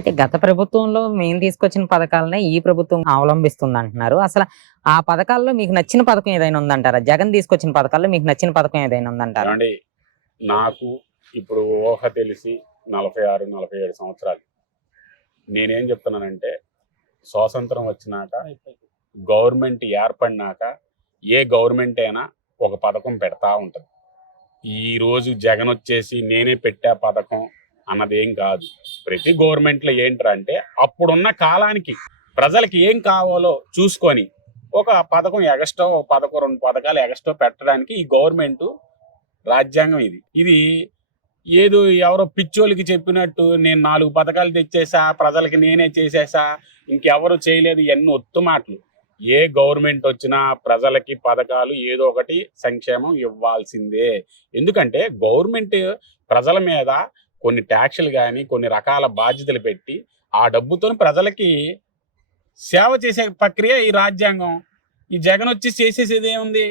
అయితే గత ప్రభుత్వంలో మేము తీసుకొచ్చిన పథకాలనే ఈ ప్రభుత్వం అవలంబిస్తుందంటున్నారు. అసల ఆ పథకాల్లో మీకు నచ్చిన పథకం ఏదైనా ఉందంటారా? జగన్ తీసుకొచ్చిన పథకాల్లో మీకు నచ్చిన పథకం ఏదైనా ఉందంటారా? ఏవండి, నాకు ఇప్పుడు ఊహ తెలిసి 46, 47 సంవత్సరాలు. నేనేం చెప్తున్నానంటే, స్వాతంత్రం వచ్చినాక, గవర్నమెంట్ ఏర్పడినాక ఏ గవర్నమెంట్ అయినా ఒక పథకం పెడతా ఉంటది. ఈరోజు జగన్ వచ్చేసి నేనే పెట్టా పథకం అన్నదేం కాదు. ప్రతి గవర్నమెంట్లో ఏంట్రా అంటే అప్పుడున్న కాలానికి ప్రజలకి ఏం కావాలో చూసుకొని ఒక పథకం ఎగస్ట్రా, ఒక పథకం 2 పథకాలు ఎగస్ట్రా పెట్టడానికి ఈ గవర్నమెంట్ రాజ్యాంగం ఇది ఏదో ఎవరో పిచ్చోళ్ళకి చెప్పినట్టు నేను 4 పథకాలు తెచ్చేసా, ప్రజలకి నేనే చేసేసా, ఇంకెవరు చేయలేదు, ఇవన్నీ ఒత్తు మాటలు. ఏ గవర్నమెంట్ వచ్చినా ప్రజలకి పథకాలు ఏదో ఒకటి సంక్షేమం ఇవ్వాల్సిందే. ఎందుకంటే గవర్నమెంట్ ప్రజల మీద కొన్ని ట్యాక్సులు కానీ కొన్ని రకాల బాధ్యతలు పెట్టి ఆ డబ్బుతో ప్రజలకి సేవ చేసే ప్రక్రియ ఈ రాజ్యాంగం. ఈ జగన్ వచ్చి చేసేసేది ఏముంది?